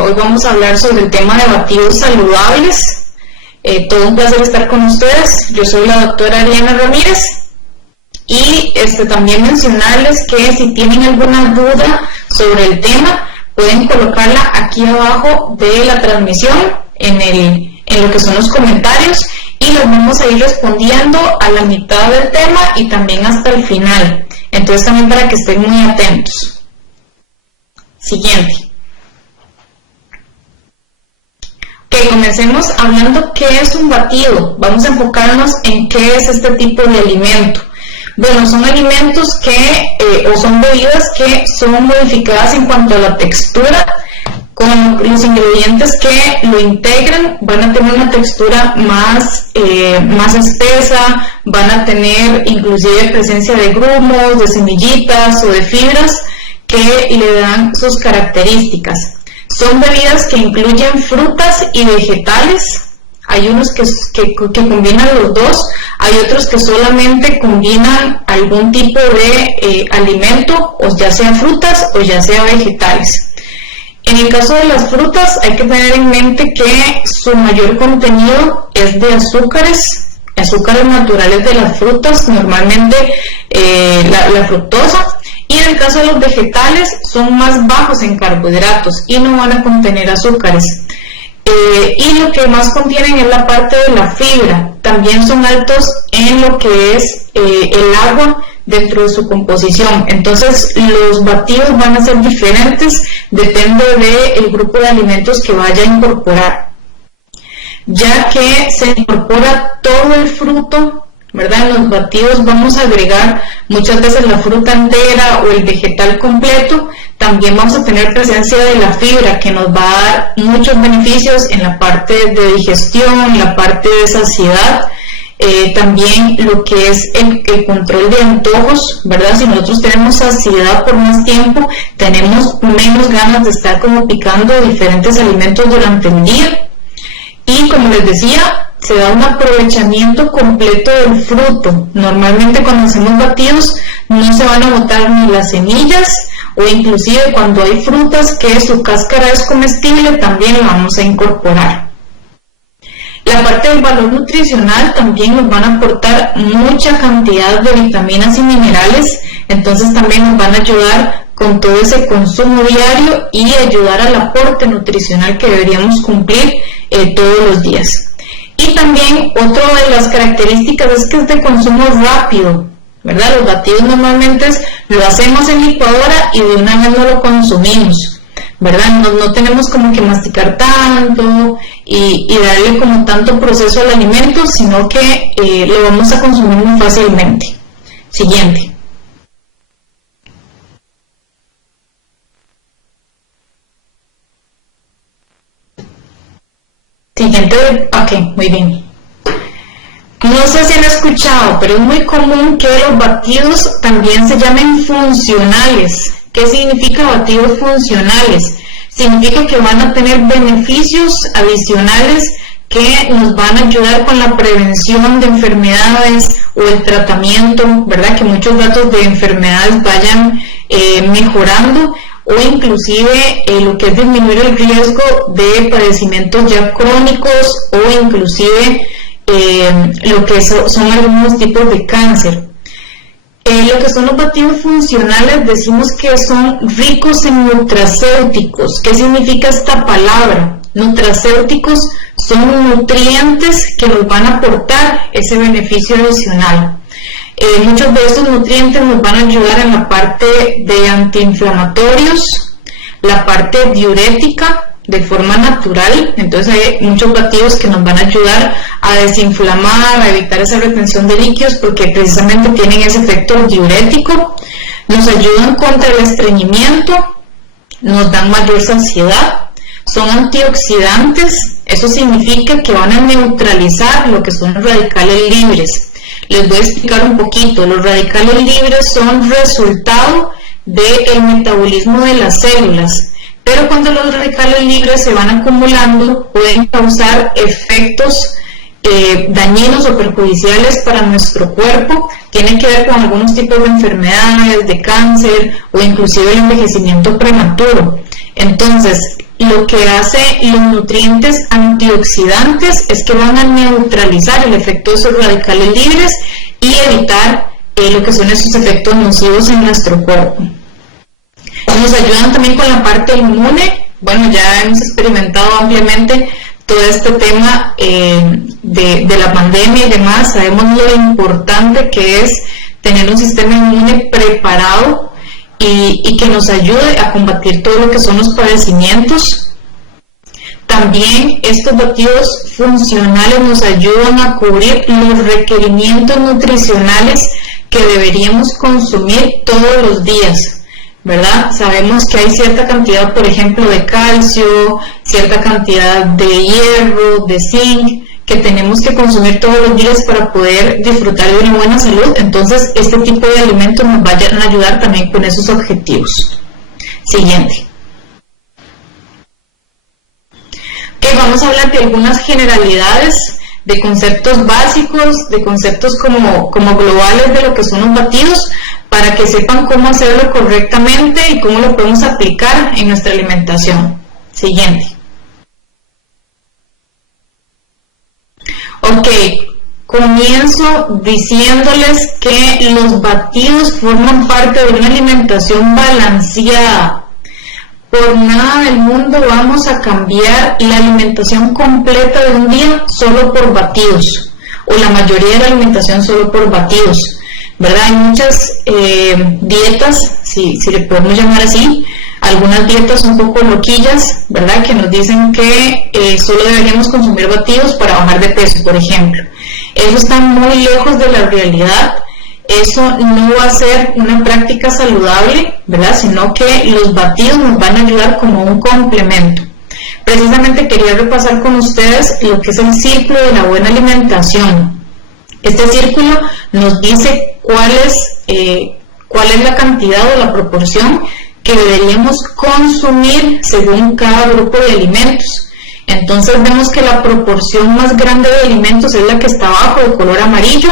Hoy vamos a hablar sobre el tema de batidos saludables. Todo un placer estar con ustedes. Yo soy la doctora Ariana Ramírez y también mencionarles que si tienen alguna duda sobre el tema pueden colocarla aquí abajo de la transmisión en lo que son los comentarios y los vamos a ir respondiendo a la mitad del tema y también hasta el final. Entonces también para que estén muy atentos. Siguiente. Ok, comencemos hablando qué es un batido. Vamos a enfocarnos en qué es este tipo de alimento. Bueno, son alimentos o son bebidas que son modificadas en cuanto a la textura. Con los ingredientes que lo integran van a tener una textura más espesa, van a tener inclusive presencia de grumos, de semillitas o de fibras que le dan sus características. Son bebidas que incluyen frutas y vegetales. Hay unos que combinan los dos, hay otros que solamente combinan algún tipo de alimento, o ya sea frutas o ya sea vegetales. En el caso de las frutas hay que tener en mente que su mayor contenido es de azúcares naturales de las frutas, normalmente la fructosa, y en el caso de los vegetales son más bajos en carbohidratos y no van a contener azúcares. Y lo que más contienen es la parte de la fibra. También son altos en lo que es el agua dentro de su composición. Entonces los batidos van a ser diferentes, depende del grupo de alimentos que vaya a incorporar, ya que se incorpora todo el fruto, ¿verdad? En los batidos vamos a agregar muchas veces la fruta entera o el vegetal completo. También vamos a tener presencia de la fibra, que nos va a dar muchos beneficios en la parte de digestión, en la parte de saciedad. También lo que es el control de antojos, ¿verdad? Si nosotros tenemos saciedad por más tiempo, tenemos menos ganas de estar como picando diferentes alimentos durante el día. Y como les decía, se da un aprovechamiento completo del fruto. Normalmente cuando hacemos batidos no se van a botar ni las semillas, o inclusive cuando hay frutas que su cáscara es comestible también la vamos a incorporar. La parte del valor nutricional también nos van a aportar mucha cantidad de vitaminas y minerales, entonces también nos van a ayudar con todo ese consumo diario y ayudar al aporte nutricional que deberíamos cumplir todos los días. Y también otra de las características es que es de consumo rápido, ¿verdad? Los batidos normalmente lo hacemos en licuadora y de una vez no lo consumimos, ¿verdad? No tenemos como que masticar tanto y darle como tanto proceso al alimento, sino que lo vamos a consumir muy fácilmente. Siguiente. Siguiente, ok, muy bien. No sé si han escuchado, pero es muy común que los batidos también se llamen funcionales. ¿Qué significa batidos funcionales? Significa que van a tener beneficios adicionales que nos van a ayudar con la prevención de enfermedades o el tratamiento, ¿verdad? Que muchos datos de enfermedades vayan mejorando, o inclusive lo que es disminuir el riesgo de padecimientos ya crónicos, o inclusive lo que son algunos tipos de cáncer. Lo que son los batidos funcionales, decimos que son ricos en nutracéuticos. ¿Qué significa esta palabra? Nutracéuticos son nutrientes que nos van a aportar ese beneficio adicional. Muchos de esos nutrientes nos van a ayudar en la parte de antiinflamatorios, la parte diurética de forma natural. Entonces hay muchos batidos que nos van a ayudar a desinflamar, a evitar esa retención de líquidos, porque precisamente tienen ese efecto diurético. Nos ayudan contra el estreñimiento, nos dan mayor saciedad, son antioxidantes. Eso significa que van a neutralizar lo que son los radicales libres. Les voy a explicar un poquito. Los radicales libres son resultado del metabolismo de las células, pero cuando los radicales libres se van acumulando pueden causar efectos dañinos o perjudiciales para nuestro cuerpo. Tienen que ver con algunos tipos de enfermedades, de cáncer o inclusive el envejecimiento prematuro. Entonces, lo que hace los nutrientes antioxidantes es que van a neutralizar el efecto de esos radicales libres y evitar lo que son esos efectos nocivos en nuestro cuerpo. Nos ayudan también con la parte inmune. Bueno, ya hemos experimentado ampliamente todo este tema de la pandemia y demás. Sabemos lo importante que es tener un sistema inmune preparado y que nos ayude a combatir todo lo que son los padecimientos. También estos batidos funcionales nos ayudan a cubrir los requerimientos nutricionales que deberíamos consumir todos los días, ¿verdad? Sabemos que hay cierta cantidad, por ejemplo, de calcio, cierta cantidad de hierro, de zinc, que tenemos que consumir todos los días para poder disfrutar de una buena salud. Entonces, este tipo de alimentos nos van a ayudar también con esos objetivos. Siguiente. Okay, vamos a hablar de algunas generalidades, de conceptos básicos, de conceptos como globales de lo que son los batidos, para que sepan cómo hacerlo correctamente y cómo lo podemos aplicar en nuestra alimentación. Siguiente. Ok, comienzo diciéndoles que los batidos forman parte de una alimentación balanceada. Por nada del mundo vamos a cambiar la alimentación completa de un día solo por batidos, o la mayoría de la alimentación solo por batidos, ¿verdad? Hay muchas dietas, si le podemos llamar así, algunas dietas un poco loquillas, ¿verdad? Que nos dicen que solo deberíamos consumir batidos para bajar de peso, por ejemplo. Eso está muy lejos de la realidad. Eso no va a ser una práctica saludable, ¿verdad? Sino que los batidos nos van a ayudar como un complemento. Precisamente quería repasar con ustedes lo que es el círculo de la buena alimentación. Este círculo nos dice cuál es la cantidad o la proporción que deberíamos consumir según cada grupo de alimentos. Entonces vemos que la proporción más grande de alimentos es la que está abajo, de color amarillo.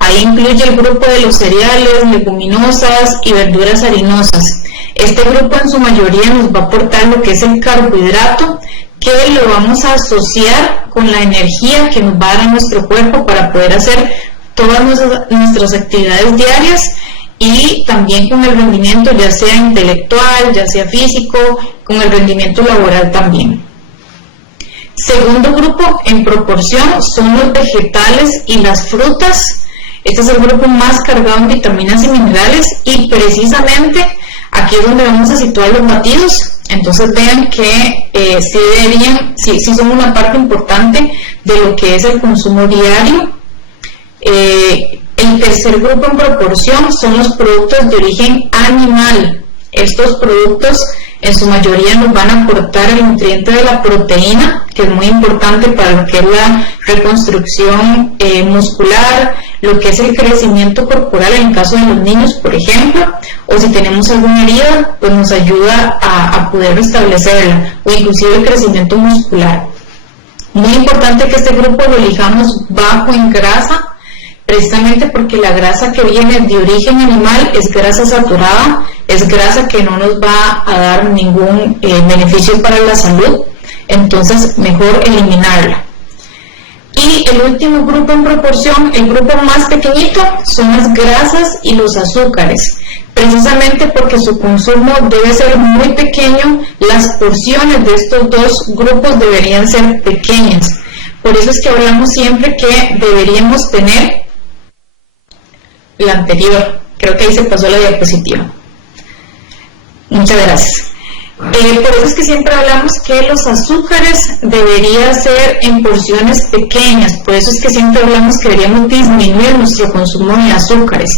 Ahí incluye el grupo de los cereales, leguminosas y verduras harinosas. Este grupo en su mayoría nos va a aportar lo que es el carbohidrato, que lo vamos a asociar con la energía que nos va a dar a nuestro cuerpo para poder hacer todas nuestras actividades diarias, y también con el rendimiento ya sea intelectual, ya sea físico, con el rendimiento laboral también. Segundo grupo en proporción son los vegetales y las frutas. Este es el grupo más cargado en vitaminas y minerales, y precisamente aquí es donde vamos a situar los batidos. Entonces vean que sí son una parte importante de lo que es el consumo diario. El tercer grupo en proporción son los productos de origen animal. Estos productos en su mayoría nos van a aportar el nutriente de la proteína, que es muy importante para lo que es la reconstrucción muscular, lo que es el crecimiento corporal en el caso de los niños, por ejemplo, o si tenemos alguna herida, pues nos ayuda a poder restablecerla, o inclusive el crecimiento muscular. Muy importante que este grupo lo elijamos bajo en grasa, precisamente porque la grasa que viene de origen animal es grasa saturada, es grasa que no nos va a dar ningún beneficio para la salud, entonces mejor eliminarla. Y el último grupo en proporción, el grupo más pequeñito, son las grasas y los azúcares, precisamente porque su consumo debe ser muy pequeño. Las porciones de estos dos grupos deberían ser pequeñas, por eso es que hablamos siempre que deberíamos tener la anterior. Creo que ahí se pasó la diapositiva. Muchas gracias. Por eso es que siempre hablamos que los azúcares deberían ser en porciones pequeñas. Por eso es que siempre hablamos que deberíamos disminuir nuestro consumo de azúcares.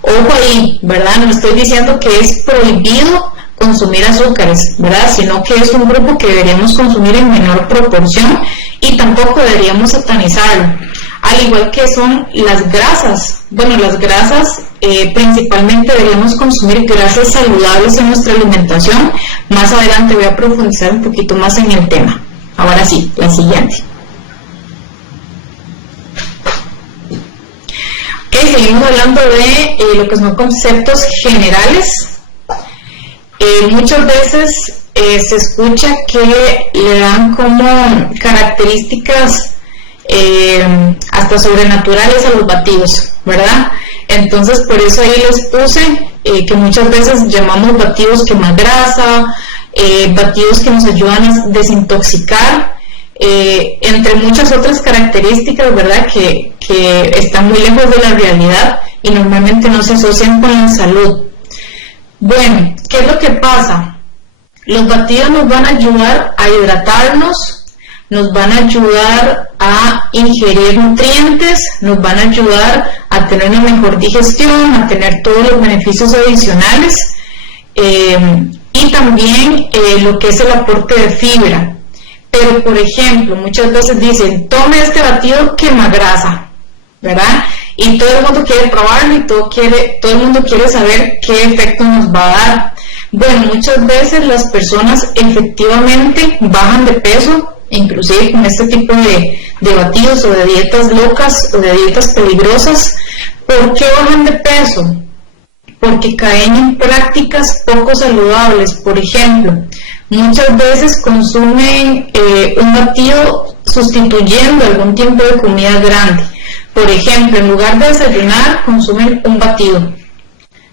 Ojo ahí, ¿verdad? No estoy diciendo que es prohibido consumir azúcares, ¿verdad? Sino que es un grupo que deberíamos consumir en menor proporción, y tampoco deberíamos satanizarlo. Al igual que son las grasas. Bueno, las grasas principalmente deberíamos consumir grasas saludables en nuestra alimentación. Más adelante voy a profundizar un poquito más en el tema. Ahora sí, la siguiente. Ok, seguimos hablando de lo que son conceptos generales. Muchas veces se escucha que le dan como características hasta sobrenaturales a los batidos, ¿verdad? Entonces por eso ahí les puse que muchas veces llamamos batidos quema grasa, batidos que nos ayudan a desintoxicar, entre muchas otras características, ¿verdad? Que están muy lejos de la realidad y normalmente no se asocian con la salud. Bueno, ¿qué es lo que pasa? Los batidos nos van a ayudar a hidratarnos, nos van a ayudar a ingerir nutrientes, nos van a ayudar a tener una mejor digestión, a tener todos los beneficios adicionales, y también lo que es el aporte de fibra. Pero, por ejemplo, muchas veces dicen, tome este batido quema grasa, ¿verdad? Y todo el mundo quiere probarlo y todo el mundo quiere saber qué efecto nos va a dar. Bueno, muchas veces las personas efectivamente bajan de peso, inclusive con este tipo de batidos o de dietas locas o de dietas peligrosas. ¿Por qué bajan de peso? Porque caen en prácticas poco saludables. Por ejemplo, muchas veces consumen un batido sustituyendo algún tiempo de comida grande. Por ejemplo, en lugar de desayunar, consumen un batido,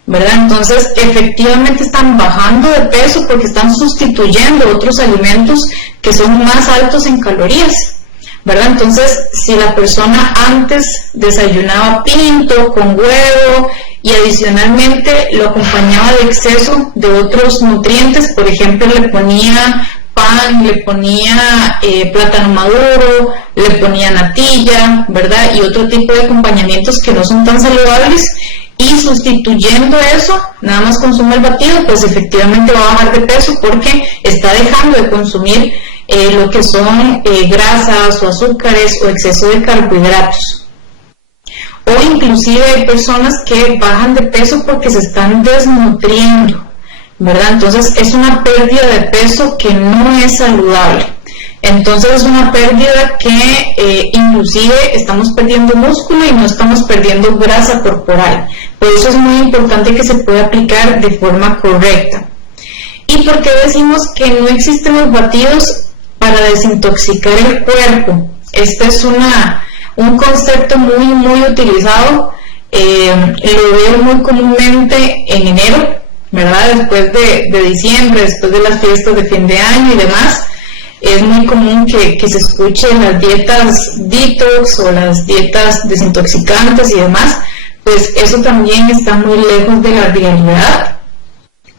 ¿verdad? Entonces, efectivamente están bajando de peso porque están sustituyendo otros alimentos que son más altos en calorías, ¿verdad? Entonces, si la persona antes desayunaba pinto con huevo y adicionalmente lo acompañaba de exceso de otros nutrientes, por ejemplo, le ponía pan, le ponía plátano maduro, le ponía natilla, ¿verdad? Y otro tipo de acompañamientos que no son tan saludables, y sustituyendo eso, nada más consume el batido, pues efectivamente va a bajar de peso porque está dejando de consumir lo que son grasas o azúcares o exceso de carbohidratos. O inclusive hay personas que bajan de peso porque se están desnutriendo, ¿verdad? Entonces es una pérdida de peso que no es saludable. Entonces es una pérdida que inclusive estamos perdiendo músculo y no estamos perdiendo grasa corporal. Por eso es muy importante que se pueda aplicar de forma correcta. ¿Y por qué decimos que no existen los batidos para desintoxicar el cuerpo? Este es un concepto muy utilizado, lo veo muy comúnmente en enero, ¿verdad? Después de diciembre, después de las fiestas de fin de año y demás. Es muy común que se escuchen las dietas detox o las dietas desintoxicantes y demás, pues eso también está muy lejos de la realidad.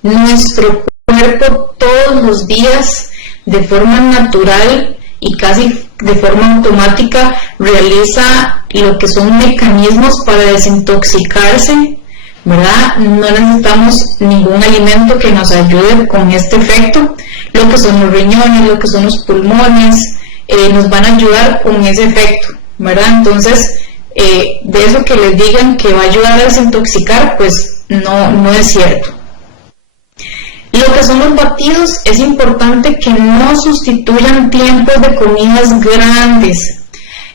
Nuestro cuerpo todos los días, de forma natural y casi de forma automática, realiza lo que son mecanismos para desintoxicarse, ¿verdad? No necesitamos ningún alimento que nos ayude con este efecto. Lo que son los riñones, lo que son los pulmones, nos van a ayudar con ese efecto, ¿verdad? Entonces, de eso que les digan que va a ayudar a desintoxicar, pues no es cierto. Lo que son los batidos, es importante que no sustituyan tiempos de comidas grandes.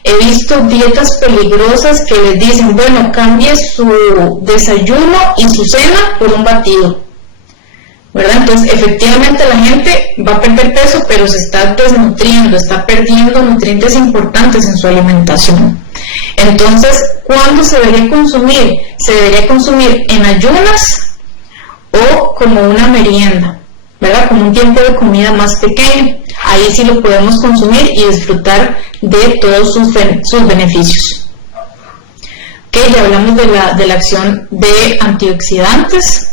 He visto dietas peligrosas que les dicen, bueno, cambie su desayuno y su cena por un batido, ¿verdad? Entonces, efectivamente la gente va a perder peso, pero se está desnutriendo, está perdiendo nutrientes importantes en su alimentación. Entonces, ¿cuándo se debería consumir? Se debería consumir en ayunas o como una merienda, ¿verdad? Como un tiempo de comida más pequeño. Ahí sí lo podemos consumir y disfrutar de todos sus beneficios. Ok, ya hablamos de la acción de antioxidantes.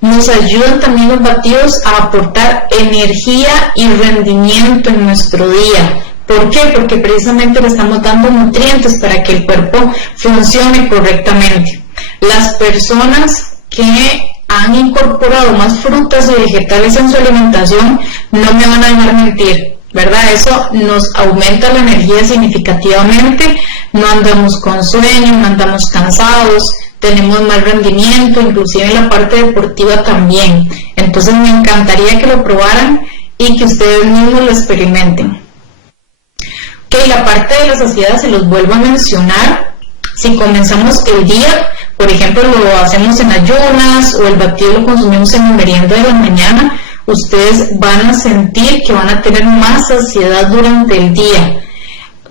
Nos ayudan también los batidos a aportar energía y rendimiento en nuestro día. ¿Por qué? Porque precisamente le estamos dando nutrientes para que el cuerpo funcione correctamente. Las personas que han incorporado más frutas y vegetales en su alimentación no me van a dejar mentir, ¿verdad? Eso nos aumenta la energía significativamente, no andamos con sueño, no andamos cansados, tenemos más rendimiento, inclusive en la parte deportiva también. Entonces me encantaría que lo probaran y que ustedes mismos lo experimenten. Ok, la parte de la saciedad se los vuelvo a mencionar. Si comenzamos el día, por ejemplo, lo hacemos en ayunas o el batido lo consumimos en la merienda de la mañana, ustedes van a sentir que van a tener más saciedad durante el día.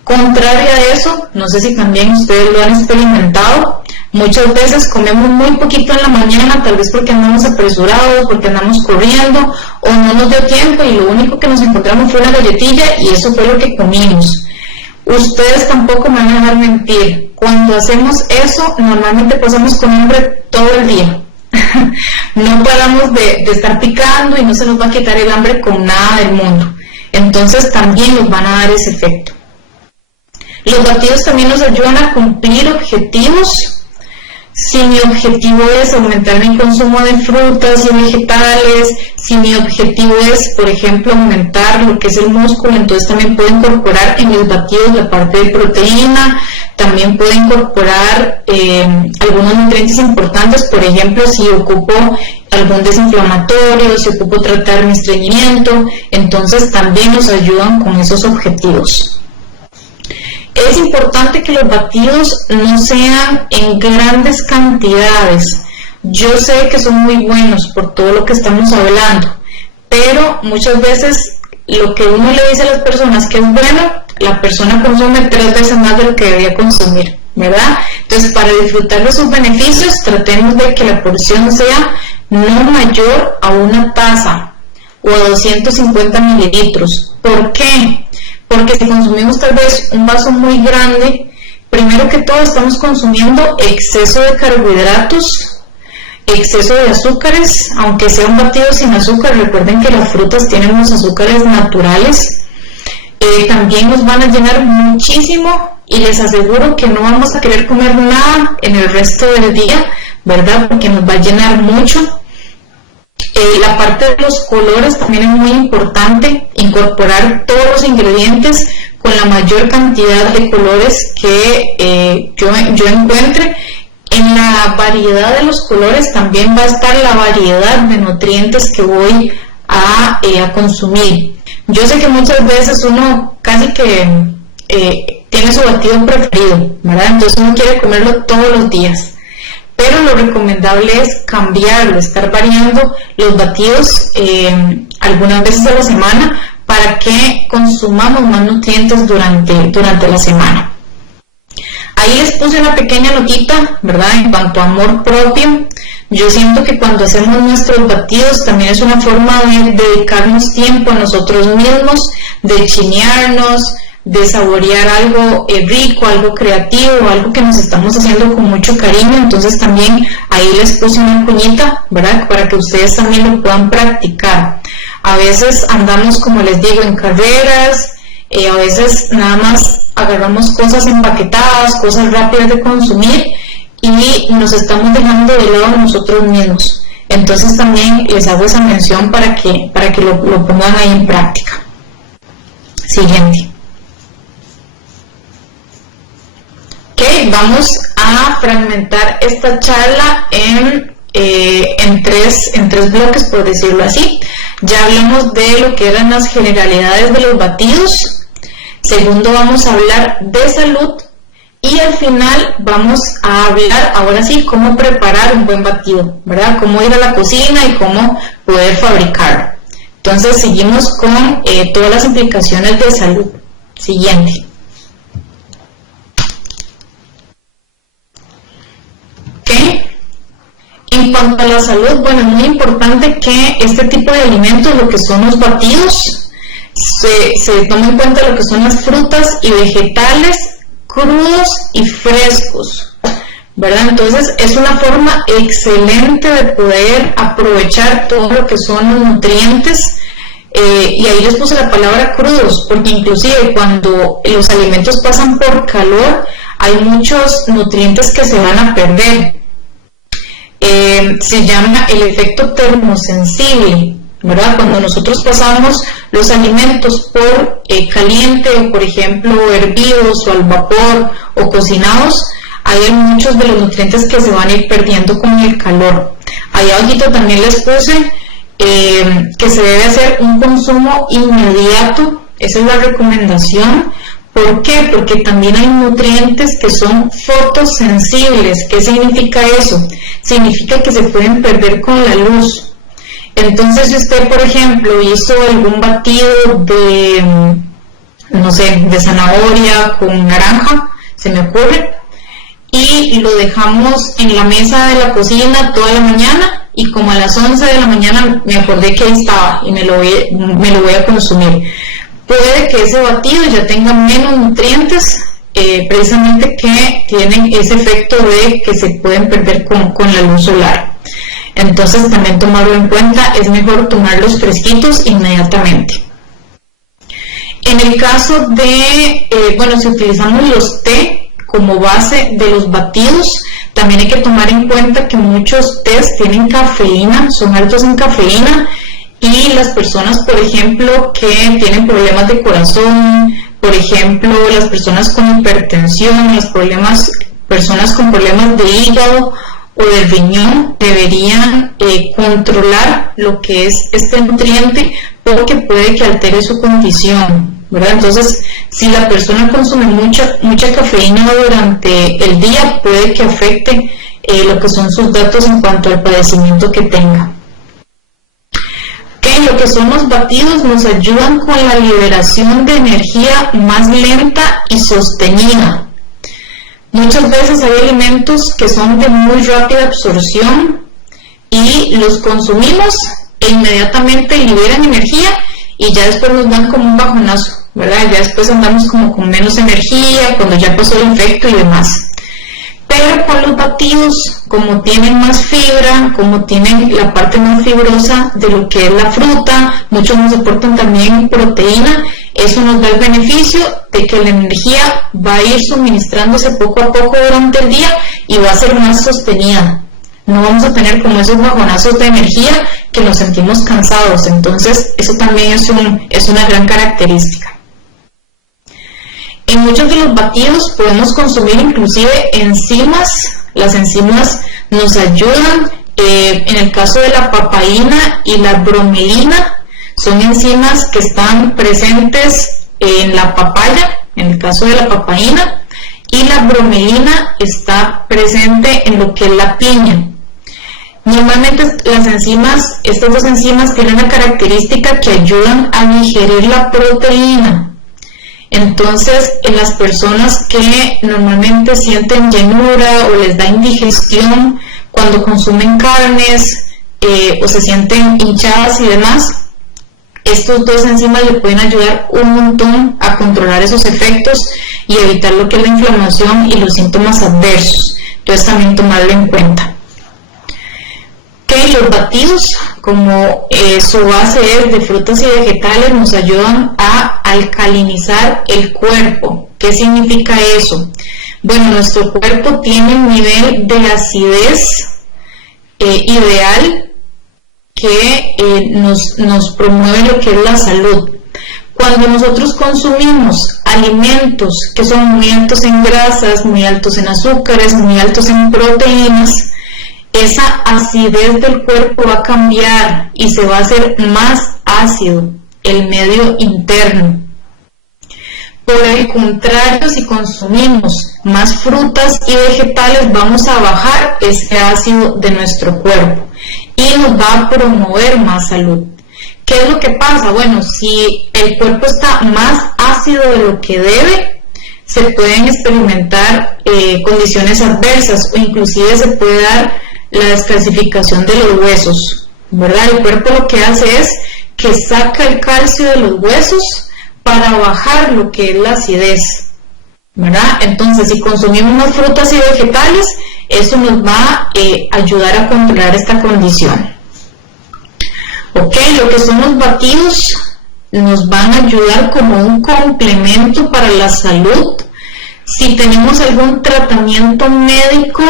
Contrario a eso, no sé si también ustedes lo han experimentado, muchas veces comemos muy poquito en la mañana, tal vez porque andamos apresurados, porque andamos corriendo, o no nos dio tiempo y lo único que nos encontramos fue una galletilla y eso fue lo que comimos. Ustedes tampoco me van a dejar mentir, cuando hacemos eso, normalmente pasamos con hambre todo el día. No paramos de estar picando y no se nos va a quitar el hambre con nada del mundo. Entonces también nos van a dar ese efecto. Los batidos también nos ayudan a cumplir objetivos. Si mi objetivo es aumentar mi consumo de frutas y vegetales, si mi objetivo es, por ejemplo, aumentar lo que es el músculo, entonces también puedo incorporar en mis batidos la parte de proteína, también puedo incorporar algunos nutrientes importantes, por ejemplo, si ocupo algún desinflamatorio, si ocupo tratar mi estreñimiento, entonces también nos ayudan con esos objetivos. Es importante que los batidos no sean en grandes cantidades. Yo sé que son muy buenos por todo lo que estamos hablando, pero muchas veces lo que uno le dice a las personas que es bueno, la persona consume 3 veces más de lo que debería consumir, ¿verdad? Entonces, para disfrutar de sus beneficios, tratemos de que la porción sea no mayor a una taza o a 250 mililitros. ¿Por qué? Porque si consumimos tal vez un vaso muy grande, primero que todo estamos consumiendo exceso de carbohidratos, exceso de azúcares, aunque sea un batido sin azúcar, recuerden que las frutas tienen unos azúcares naturales, también nos van a llenar muchísimo y les aseguro que no vamos a querer comer nada en el resto del día, ¿verdad? Porque nos va a llenar mucho. La parte de los colores también es muy importante, incorporar todos los ingredientes con la mayor cantidad de colores que yo encuentre. En la variedad de los colores también va a estar la variedad de nutrientes que voy a consumir. Yo sé que muchas veces uno casi que tiene su batido preferido, ¿verdad? Entonces uno quiere comerlo todos los días. Pero lo recomendable es cambiarlo, estar variando los batidos algunas veces a la semana para que consumamos más nutrientes durante la semana. Ahí les puse una pequeña notita, ¿verdad? En cuanto a amor propio, yo siento que cuando hacemos nuestros batidos también es una forma de dedicarnos tiempo a nosotros mismos, de chinearnos, de saborear algo rico, algo creativo, algo que nos estamos haciendo con mucho cariño. Entonces también ahí les puse una cuñita, ¿verdad? Para que ustedes también lo puedan practicar. A veces andamos, como les digo, en carreras, a veces nada más agarramos cosas empaquetadas, cosas rápidas de consumir y nos estamos dejando de lado nosotros mismos. Entonces también les hago esa mención para que lo pongan ahí en práctica. Siguiente. Vamos a fragmentar esta charla en tres bloques, por decirlo así. Ya hablamos de lo que eran las generalidades de los batidos. Segundo, vamos a hablar de salud. Y al final vamos a hablar, ahora sí, cómo preparar un buen batido, ¿verdad? Cómo ir a la cocina y cómo poder fabricarlo. Entonces seguimos con todas las implicaciones de salud. Siguiente. En cuanto a la salud, bueno, es muy importante que este tipo de alimentos, lo que son los batidos, se tome en cuenta lo que son las frutas y vegetales crudos y frescos, ¿verdad? Entonces es una forma excelente de poder aprovechar todo lo que son los nutrientes, y ahí les puse la palabra crudos, porque inclusive cuando los alimentos pasan por calor, hay muchos nutrientes que se van a perder. Se llama el efecto termosensible, ¿verdad? Cuando nosotros pasamos los alimentos por caliente, o por ejemplo hervidos o al vapor o cocinados, hay muchos de los nutrientes que se van a ir perdiendo con el calor. Ahí abajito también les puse que se debe hacer un consumo inmediato, esa es la recomendación. ¿Por qué? Porque también hay nutrientes que son fotosensibles. ¿Qué significa eso? Significa que se pueden perder con la luz. Entonces, si usted, por ejemplo, hizo algún batido de, no sé, de zanahoria con naranja, se me ocurre, y lo dejamos en la mesa de la cocina toda la mañana, y como a las 11 de la mañana me acordé que ahí estaba y me lo voy a consumir. Puede que ese batido ya tenga menos nutrientes, precisamente que tienen ese efecto de que se pueden perder con la luz solar. Entonces también tomarlo en cuenta, es mejor tomarlos fresquitos inmediatamente. En el caso de, si utilizamos los té como base de los batidos, también hay que tomar en cuenta que muchos tés tienen cafeína, son altos en cafeína, y las personas, por ejemplo, que tienen problemas de corazón, por ejemplo, las personas con hipertensión, personas con problemas de hígado o de riñón, deberían controlar lo que es este nutriente, porque puede que altere su condición, ¿verdad? Entonces, si la persona consume mucha cafeína durante el día, puede que afecte lo que son sus datos en cuanto al padecimiento que tenga. Lo que son los batidos nos ayudan con la liberación de energía más lenta y sostenida. Muchas veces hay alimentos que son de muy rápida absorción y los consumimos e inmediatamente liberan energía y ya después nos dan como un bajonazo, ¿verdad? Ya después andamos como con menos energía cuando ya pasó el efecto y demás. Pero con los batidos, como tienen más fibra, como tienen la parte más fibrosa de lo que es la fruta, muchos nos aportan también proteína, eso nos da el beneficio de que la energía va a ir suministrándose poco a poco durante el día y va a ser más sostenida. No vamos a tener como esos bajonazos de energía que nos sentimos cansados, entonces eso también es una gran característica. En muchos de los batidos podemos consumir inclusive enzimas. Las enzimas nos ayudan, en el caso de la papaína y la bromelina, son enzimas que están presentes en la papaya, en el caso de la papaína, y la bromelina está presente en lo que es la piña. Normalmente estas dos enzimas tienen una característica que ayudan a digerir la proteína. Entonces, en las personas que normalmente sienten llenura o les da indigestión cuando consumen carnes o se sienten hinchadas y demás, estos dos enzimas le pueden ayudar un montón a controlar esos efectos y evitar lo que es la inflamación y los síntomas adversos. Entonces, también tomarlo en cuenta. Los batidos, como su base es de frutas y vegetales, nos ayudan a alcalinizar el cuerpo. ¿Qué significa eso? Bueno, nuestro cuerpo tiene un nivel de acidez ideal que nos promueve lo que es la salud. Cuando nosotros consumimos alimentos que son muy altos en grasas, muy altos en azúcares, muy altos en proteínas, esa acidez del cuerpo va a cambiar y se va a hacer más ácido el medio interno. Por el contrario, si consumimos más frutas y vegetales, vamos a bajar ese ácido de nuestro cuerpo y nos va a promover más salud. ¿Qué es lo que pasa? Bueno, si el cuerpo está más ácido de lo que debe, se pueden experimentar condiciones adversas o inclusive se puede dar la descalcificación de los huesos, ¿verdad? El cuerpo lo que hace es que saca el calcio de los huesos para bajar lo que es la acidez, ¿verdad? Entonces, si consumimos más frutas y vegetales, eso nos va a ayudar a controlar esta condición. Ok, lo que son los batidos nos van a ayudar como un complemento para la salud. Si tenemos algún tratamiento médico,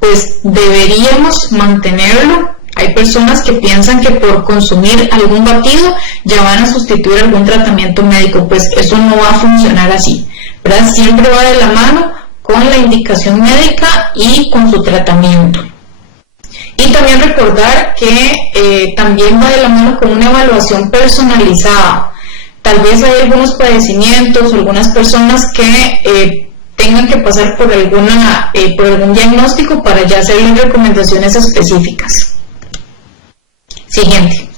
pues deberíamos mantenerlo. Hay personas que piensan que por consumir algún batido ya van a sustituir algún tratamiento médico, pues eso no va a funcionar así, ¿verdad? Siempre va de la mano con la indicación médica y con su tratamiento. Y también recordar que también va de la mano con una evaluación personalizada. Tal vez hay algunos padecimientos, algunas personas que tengan que pasar por algún diagnóstico para ya hacer recomendaciones específicas. Siguiente.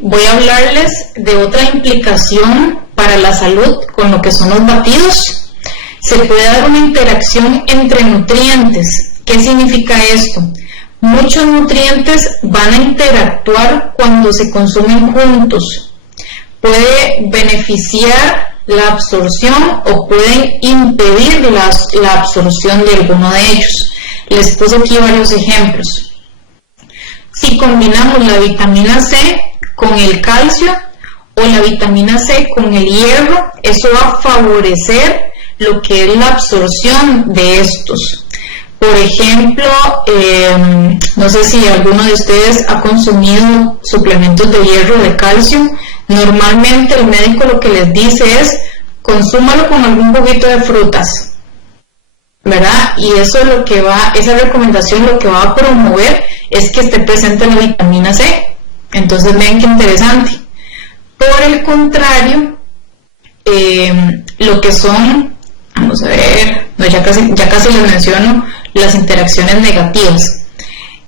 Voy a hablarles de otra implicación para la salud con lo que son los batidos. Se puede dar una interacción entre nutrientes. ¿Qué significa esto? Muchos nutrientes van a interactuar cuando se consumen juntos. Puede beneficiar la absorción o pueden impedir la absorción de alguno de ellos. Les puse aquí varios ejemplos. Si combinamos la vitamina C con el calcio o la vitamina C con el hierro, eso va a favorecer lo que es la absorción de estos. Por ejemplo, no sé si alguno de ustedes ha consumido suplementos de hierro o de calcio. Normalmente el médico lo que les dice es consúmalo con algún juguito de frutas, ¿verdad? Y eso es lo que esa recomendación lo que va a promover es que esté presente la vitamina C. Entonces vean qué interesante. Por el contrario, lo que son, vamos a ver, no, ya casi les menciono las interacciones negativas.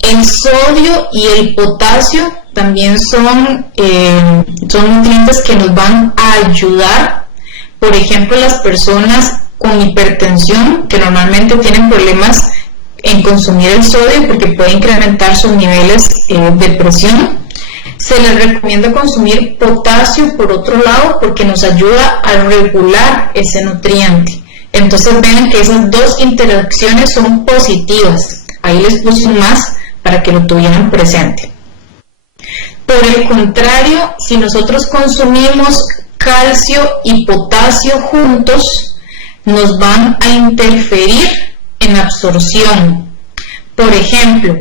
El sodio y el potasio también son nutrientes que nos van a ayudar. Por ejemplo, las personas con hipertensión, que normalmente tienen problemas en consumir el sodio porque puede incrementar sus niveles de presión, se les recomienda consumir potasio por otro lado porque nos ayuda a regular ese nutriente. Entonces vean que esas dos interacciones son positivas. Ahí les puse más para que lo tuvieran presente. Por el contrario, si nosotros consumimos calcio y potasio juntos, nos van a interferir en absorción. Por ejemplo,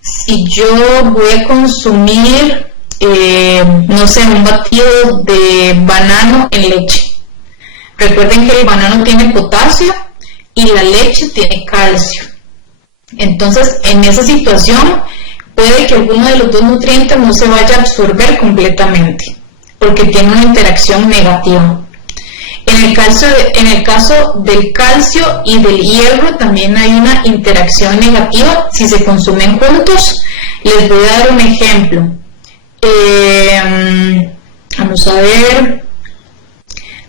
si yo voy a consumir, no sé, un batido de banano en leche. Recuerden que el banano tiene potasio y la leche tiene calcio. Entonces, en esa situación, puede que alguno de los dos nutrientes no se vaya a absorber completamente, porque tiene una interacción negativa. En el caso del calcio y del hierro también hay una interacción negativa si se consumen juntos. Les voy a dar un ejemplo. Vamos a ver.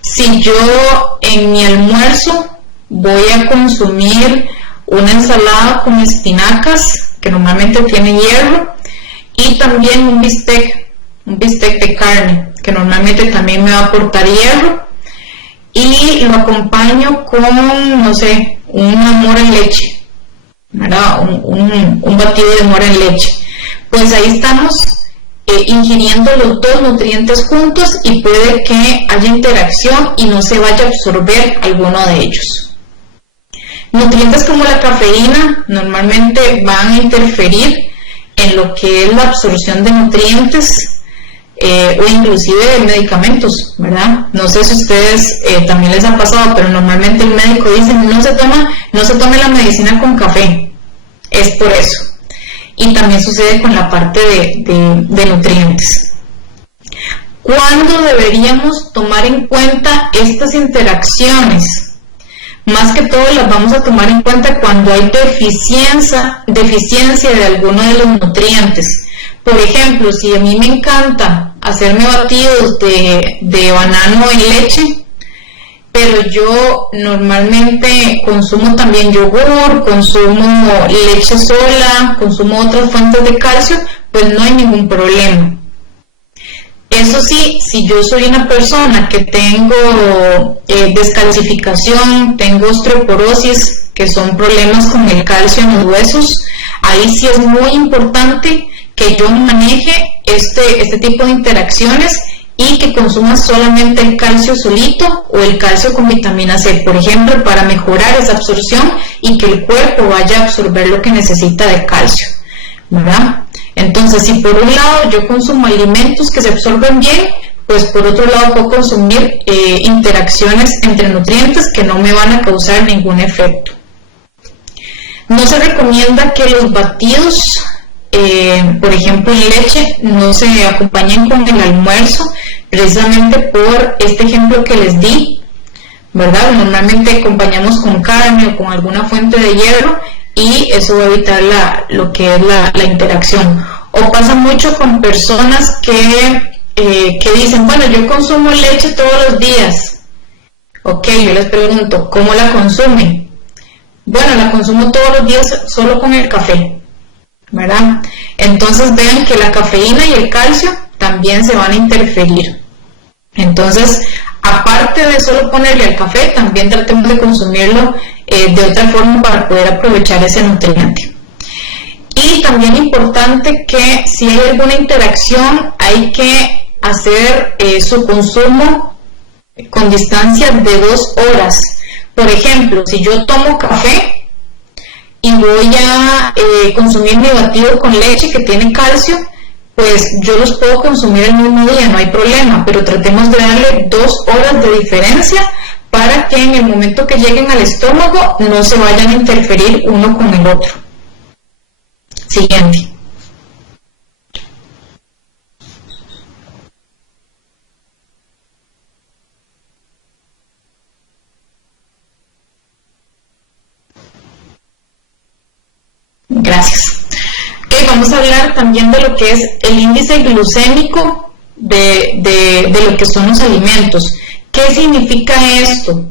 Si yo en mi almuerzo voy a consumir una ensalada con espinacas, que normalmente tiene hierro, y también un bistec de carne, que normalmente también me va a aportar hierro, y lo acompaño con, no sé, una mora en leche, ¿verdad? Un batido de mora en leche. Pues ahí estamos ingiriendo los dos nutrientes juntos y puede que haya interacción y no se vaya a absorber alguno de ellos. Nutrientes como la cafeína normalmente van a interferir en lo que es la absorción de nutrientes o inclusive de medicamentos, ¿verdad? No sé si a ustedes también les ha pasado, pero normalmente el médico dice no se tome la medicina con café. Es por eso. Y también sucede con la parte de nutrientes. ¿Cuándo deberíamos tomar en cuenta estas interacciones? Más que todo las vamos a tomar en cuenta cuando hay deficiencia de alguno de los nutrientes. Por ejemplo, si a mí me encanta hacerme batidos de banano en leche, pero yo normalmente consumo también yogur, consumo leche sola, consumo otras fuentes de calcio, pues no hay ningún problema. Eso sí, si yo soy una persona que tengo descalcificación, tengo osteoporosis, que son problemas con el calcio en los huesos, ahí sí es muy importante que yo maneje este tipo de interacciones y que consuma solamente el calcio solito o el calcio con vitamina C, por ejemplo, para mejorar esa absorción y que el cuerpo vaya a absorber lo que necesita de calcio, ¿verdad? Entonces, si por un lado yo consumo alimentos que se absorben bien, pues por otro lado puedo consumir interacciones entre nutrientes que no me van a causar ningún efecto. No se recomienda que los batidos, por ejemplo en leche, no se acompañen con el almuerzo, precisamente por este ejemplo que les di, ¿verdad? Normalmente acompañamos con carne o con alguna fuente de hierro, y eso va a evitar lo que es la interacción. O pasa mucho con personas que dicen, bueno, yo consumo leche todos los días. Ok, yo les pregunto, ¿cómo la consumen? Bueno, la consumo todos los días solo con el café, ¿verdad? Entonces vean que la cafeína y el calcio también se van a interferir. Entonces, aparte de solo ponerle al café, también tratemos de consumirlo de otra forma para poder aprovechar ese nutriente. Y también importante que si hay alguna interacción hay que hacer su consumo con distancia de 2 horas. Por ejemplo, si yo tomo café y voy a consumir mi batido con leche que tiene calcio, pues yo los puedo consumir el mismo día, no hay problema, pero tratemos de darle 2 horas de diferencia para que en el momento que lleguen al estómago no se vayan a interferir uno con el otro. Siguiente. Gracias. Okay, vamos a hablar también de lo que es el índice glucémico de lo que son los alimentos. ¿Qué significa esto?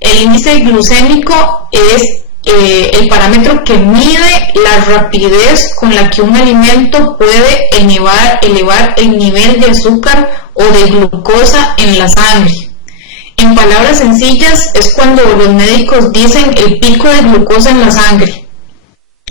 El índice glucémico es el parámetro que mide la rapidez con la que un alimento puede elevar el nivel de azúcar o de glucosa en la sangre. En palabras sencillas, es cuando los médicos dicen el pico de glucosa en la sangre.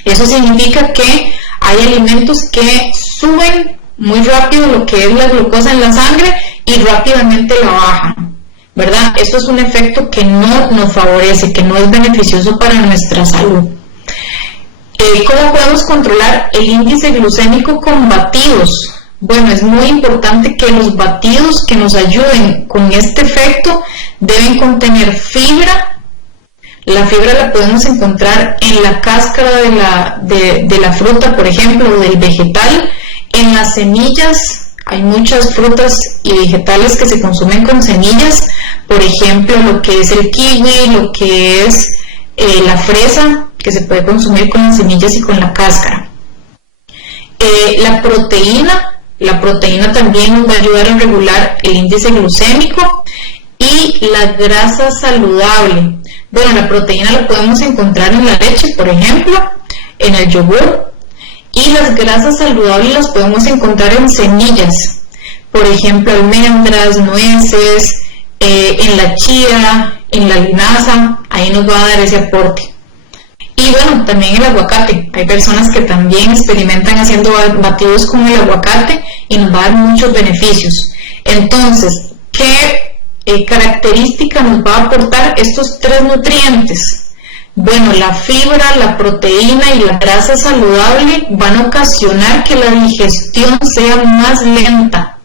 Eso significa que hay alimentos que suben muy rápido lo que es la glucosa en la sangre y rápidamente la bajan, ¿verdad? Esto es un efecto que no nos favorece, que no es beneficioso para nuestra salud. ¿Cómo podemos controlar el índice glucémico con batidos? Bueno, es muy importante que los batidos que nos ayuden con este efecto deben contener fibra. La fibra la podemos encontrar en la cáscara de la fruta, por ejemplo, o del vegetal, en las semillas. Hay muchas frutas y vegetales que se consumen con semillas, por ejemplo, lo que es el kiwi, lo que es la fresa, que se puede consumir con las semillas y con la cáscara. La proteína también nos va a ayudar a regular el índice glucémico, y la grasa saludable. Bueno, la proteína la podemos encontrar en la leche, por ejemplo, en el yogur, y las grasas saludables las podemos encontrar en semillas, por ejemplo, almendras, nueces, en la chía, en la linaza, ahí nos va a dar ese aporte. Y bueno, también el aguacate. Hay personas que también experimentan haciendo batidos con el aguacate y nos va a dar muchos beneficios. Entonces, ¿qué característica nos va a aportar estos 3 nutrientes? Bueno, la fibra, la proteína y la grasa saludable van a ocasionar que la digestión sea más lenta.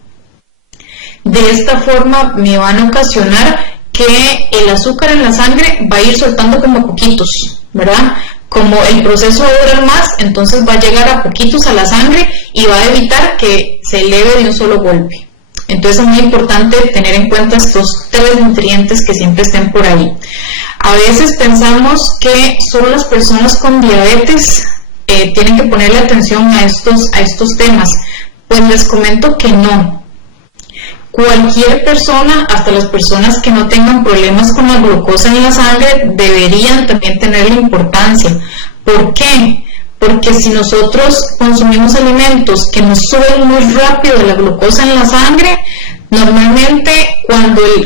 De esta forma me van a ocasionar que el azúcar en la sangre va a ir soltando como a poquitos, ¿verdad? Como el proceso va a durar más, entonces va a llegar a poquitos a la sangre y va a evitar que se eleve de un solo golpe. Entonces es muy importante tener en cuenta estos 3 nutrientes que siempre estén por ahí. A veces pensamos que solo las personas con diabetes tienen que ponerle atención a estos temas. Pues les comento que no. Cualquier persona, hasta las personas que no tengan problemas con la glucosa en la sangre, deberían también tenerle importancia. ¿Por qué? Porque si nosotros consumimos alimentos que nos suben muy rápido la glucosa en la sangre, normalmente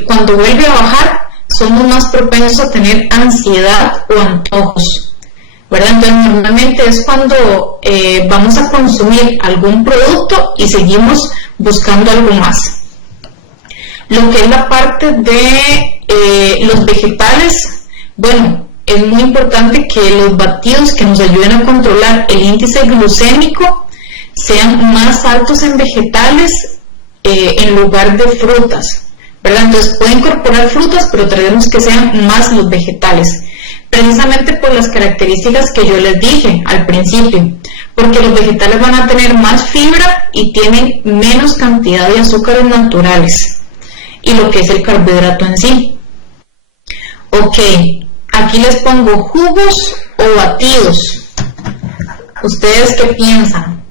cuando vuelve a bajar, somos más propensos a tener ansiedad o antojos, ¿verdad? Entonces normalmente es cuando vamos a consumir algún producto y seguimos buscando algo más. Lo que es la parte de los vegetales, bueno, es muy importante que los batidos que nos ayuden a controlar el índice glucémico sean más altos en vegetales en lugar de frutas, ¿verdad? Entonces puede incorporar frutas, pero tratemos que sean más los vegetales, precisamente por las características que yo les dije al principio, porque los vegetales van a tener más fibra y tienen menos cantidad de azúcares naturales y lo que es el carbohidrato en sí. Ok, aquí les pongo jugos o batidos. ¿Ustedes qué piensan?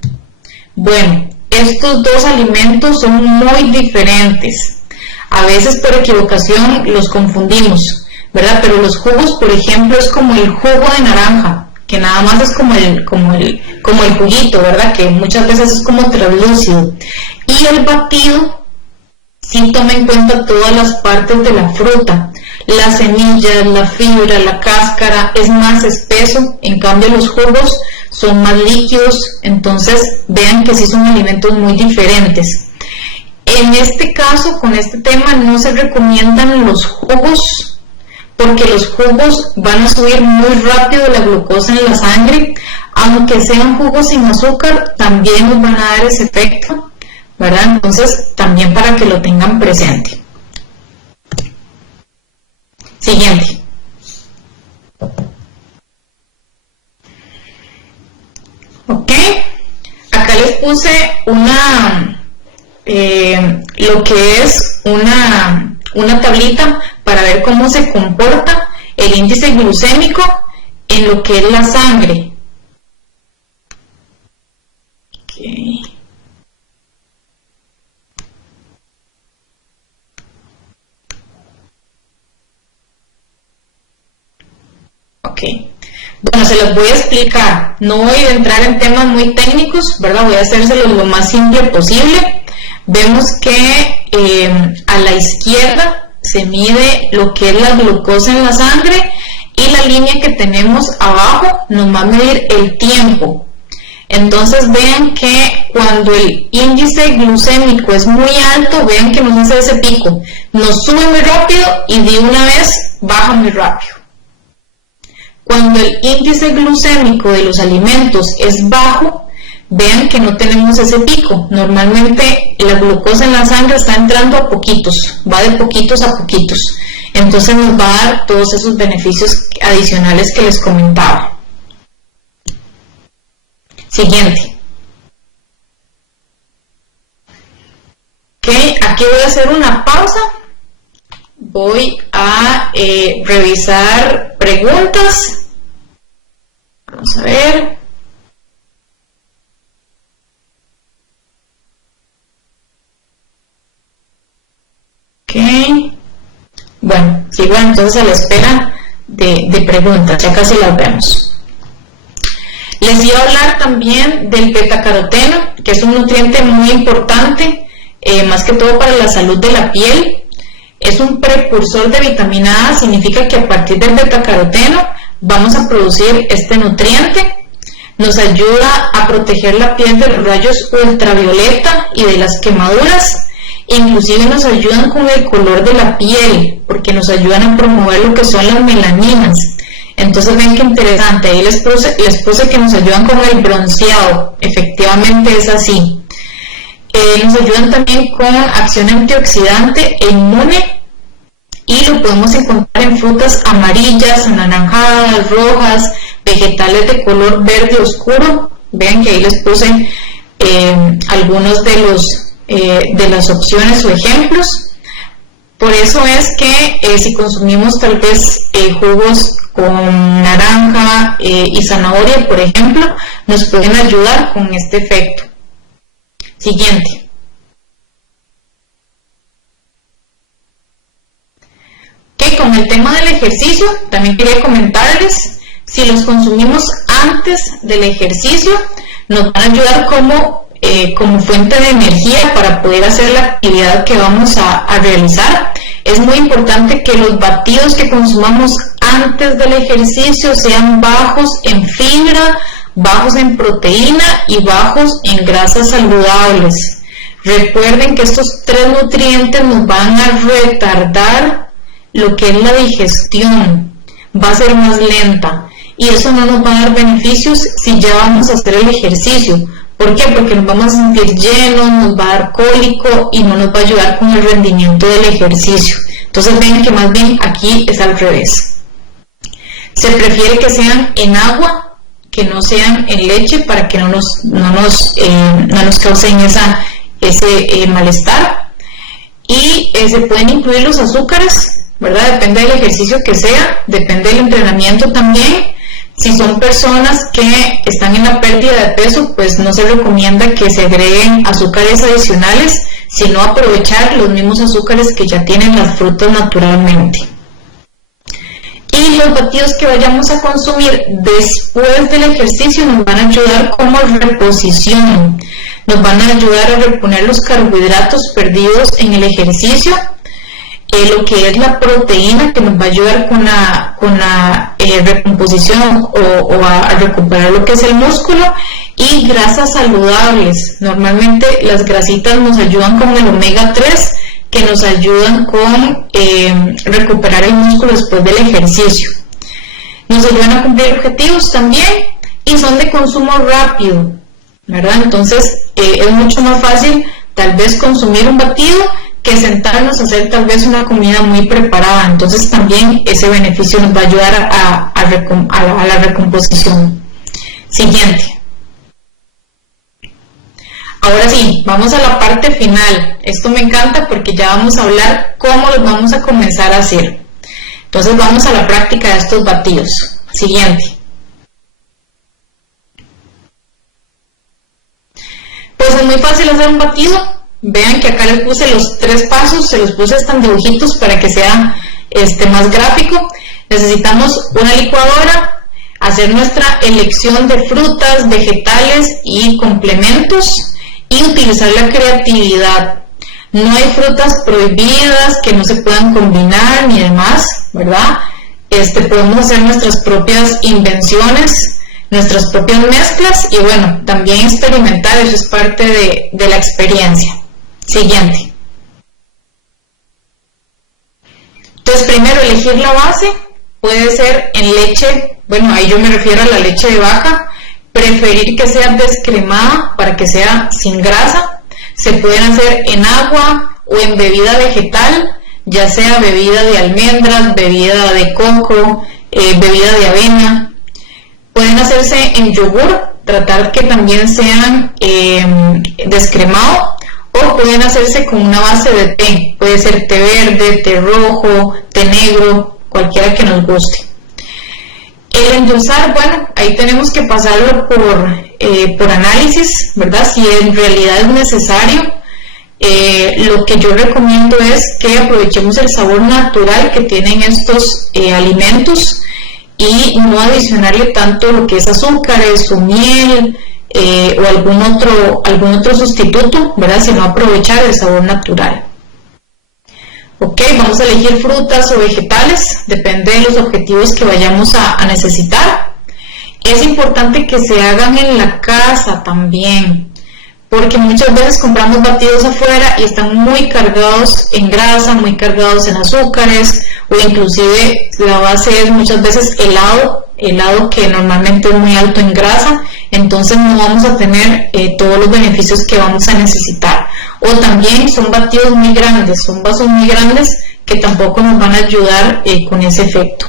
Bueno, estos dos alimentos son muy diferentes. A veces por equivocación los confundimos, ¿verdad? Pero los jugos, por ejemplo, es como el jugo de naranja, que nada más es como el juguito, ¿verdad? Que muchas veces es como translúcido. Y el batido sí toma en cuenta todas las partes de la fruta, las semillas, la fibra, la cáscara, es más espeso. En cambio los jugos son más líquidos. Entonces vean que sí son alimentos muy diferentes. En este caso, con este tema, no se recomiendan los jugos, porque los jugos van a subir muy rápido la glucosa en la sangre. Aunque sean jugos sin azúcar, también nos van a dar ese efecto, ¿verdad? Entonces, también para que lo tengan presente. Siguiente. Ok, acá les puse lo que es una tablita para ver cómo se comporta el índice glucémico en lo que es la sangre. Okay. Ok, bueno, se los voy a explicar. No voy a entrar en temas muy técnicos, ¿verdad? Voy a hacérselos lo más simple posible. Vemos que a la izquierda se mide lo que es la glucosa en la sangre, y la línea que tenemos abajo nos va a medir el tiempo. Entonces vean que cuando el índice glucémico es muy alto, vean que nos hace ese pico, nos sube muy rápido y de una vez baja muy rápido. Cuando el índice glucémico de los alimentos es bajo, vean que no tenemos ese pico. Normalmente la glucosa en la sangre está entrando a poquitos, va de poquitos a poquitos. Entonces nos va a dar todos esos beneficios adicionales que les comentaba. Siguiente. Ok, aquí voy a hacer una pausa. Voy a revisar preguntas. Vamos a ver. Ok. Bueno, sigo entonces a la espera de preguntas. Ya casi las vemos. Les iba a hablar también del betacaroteno, que es un nutriente muy importante, más que todo para la salud de la piel. Es un precursor de vitamina A, significa que a partir del betacaroteno vamos a producir este nutriente. Nos ayuda a proteger la piel de los rayos ultravioleta y de las quemaduras. Inclusive nos ayudan con el color de la piel, porque nos ayudan a promover lo que son las melaninas. Entonces ven qué interesante, ahí les puse que nos ayudan con el bronceado, efectivamente es así. Nos ayudan también con acción antioxidante e inmune, y lo podemos encontrar en frutas amarillas, anaranjadas, rojas, vegetales de color verde oscuro. Vean que ahí les puse algunos de las opciones o ejemplos. Por eso es que si consumimos tal vez jugos con naranja y zanahoria, por ejemplo, nos pueden ayudar con este efecto. Siguiente. Ok, con el tema del ejercicio, también quería comentarles, si los consumimos antes del ejercicio, nos van a ayudar como fuente de energía para poder hacer la actividad que vamos a realizar. Es muy importante que los batidos que consumamos antes del ejercicio sean bajos en fibra, bajos en proteína y bajos en grasas saludables. Recuerden que estos tres nutrientes nos van a retardar lo que es la digestión, va a ser más lenta, y eso no nos va a dar beneficios si ya vamos a hacer el ejercicio. ¿Por qué? Porque nos vamos a sentir llenos, nos va a dar cólico y no nos va a ayudar con el rendimiento del ejercicio. Entonces ven que más bien aquí es al revés. Se prefiere que sean en agua, que no sean en leche, para que no nos causen ese malestar. Y se pueden incluir los azúcares, ¿verdad? Depende del ejercicio que sea, depende del entrenamiento también. Si son personas que están en la pérdida de peso, pues no se recomienda que se agreguen azúcares adicionales, sino aprovechar los mismos azúcares que ya tienen las frutas naturalmente. Y los batidos que vayamos a consumir después del ejercicio nos van a ayudar como reposición, nos van a ayudar a reponer los carbohidratos perdidos en el ejercicio, lo que es la proteína que nos va a ayudar con la recomposición o a recuperar lo que es el músculo, y grasas saludables. Normalmente las grasitas nos ayudan con el omega 3, que nos ayudan con recuperar el músculo después del ejercicio. Nos ayudan a cumplir objetivos también y son de consumo rápido, ¿verdad? Entonces es mucho más fácil tal vez consumir un batido que sentarnos a hacer tal vez una comida muy preparada. Entonces también ese beneficio nos va a ayudar a la recomposición. Siguiente. Ahora sí, vamos a la parte final. Esto me encanta porque ya vamos a hablar cómo los vamos a comenzar a hacer. Entonces vamos a la práctica de estos batidos. Siguiente. Pues es muy fácil hacer un batido. Vean que acá les puse los 3 pasos, se los puse hasta en dibujitos para que sea más gráfico. Necesitamos una licuadora, hacer nuestra elección de frutas, vegetales y complementos y utilizar la creatividad. No hay frutas prohibidas que no se puedan combinar ni demás, ¿verdad? Podemos hacer nuestras propias invenciones, nuestras propias mezclas y bueno, también experimentar, eso es parte de la experiencia. Siguiente. Entonces primero elegir la base, puede ser en leche, bueno ahí yo me refiero a la leche de vaca, preferir que sea descremada para que sea sin grasa. Se pueden hacer en agua o en bebida vegetal, ya sea bebida de almendras, bebida de coco, bebida de avena. Pueden hacerse en yogur, tratar que también sean descremados, o pueden hacerse con una base de té, puede ser té verde, té rojo, té negro, cualquiera que nos guste. El endulzar, bueno, ahí tenemos que pasarlo por análisis, ¿verdad? Si en realidad es necesario. Lo que yo recomiendo es que aprovechemos el sabor natural que tienen estos alimentos y no adicionarle tanto lo que es azúcares o miel o algún otro sustituto, ¿verdad? Sino aprovechar el sabor natural. Ok, vamos a elegir frutas o vegetales, depende de los objetivos que vayamos a necesitar. Es importante que se hagan en la casa también, porque muchas veces compramos batidos afuera y están muy cargados en grasa, muy cargados en azúcares, o inclusive la base es muchas veces helado que normalmente es muy alto en grasa, entonces no vamos a tener todos los beneficios que vamos a necesitar. O también son batidos muy grandes, son vasos muy grandes que tampoco nos van a ayudar con ese efecto.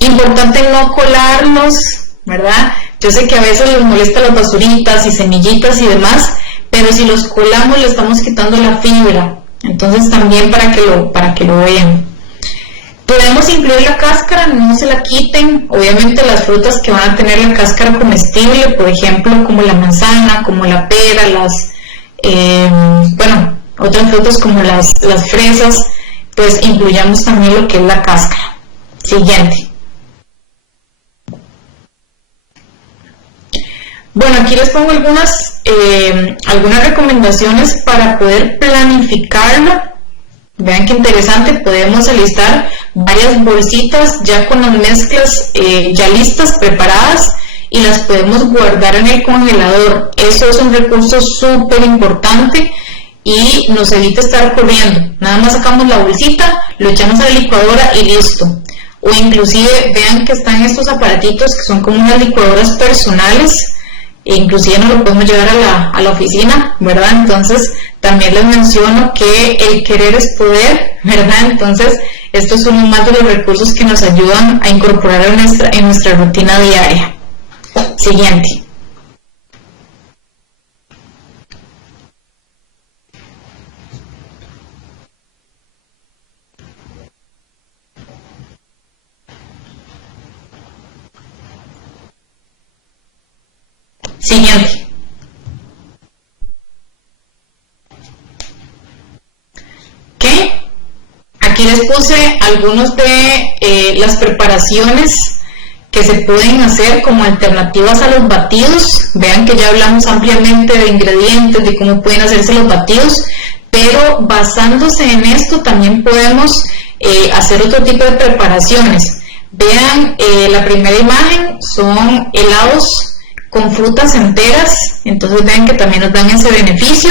Importante no colarlos, ¿verdad? Yo sé que a veces les molesta las basuritas y semillitas y demás, pero si los colamos le estamos quitando la fibra, entonces también para que lo vean. Podemos incluir la cáscara, no se la quiten. Obviamente las frutas que van a tener la cáscara comestible, por ejemplo como la manzana, como la pera, otras frutas como las fresas, pues incluyamos también lo que es la cáscara. Siguiente. Bueno, aquí les pongo algunas recomendaciones para poder planificarlo. Vean qué interesante, podemos alistar varias bolsitas ya con las mezclas ya listas, preparadas, y las podemos guardar en el congelador. Eso es un recurso súper importante y nos evita estar corriendo. Nada más sacamos la bolsita, lo echamos a la licuadora y listo. O inclusive vean que están estos aparatitos que son como unas licuadoras personales, e inclusive nos lo podemos llevar a la oficina, ¿verdad? Entonces también les menciono que el querer es poder, ¿verdad? Entonces estos son uno más de los recursos que nos ayudan a incorporar en nuestra rutina diaria. Siguiente. Siguiente. ¿Ok? Aquí les puse algunos de las preparaciones que se pueden hacer como alternativas a los batidos. Vean que ya hablamos ampliamente de ingredientes, de cómo pueden hacerse los batidos, pero basándose en esto también podemos hacer otro tipo de preparaciones. Vean, la primera imagen son helados con frutas enteras, entonces vean que también nos dan ese beneficio.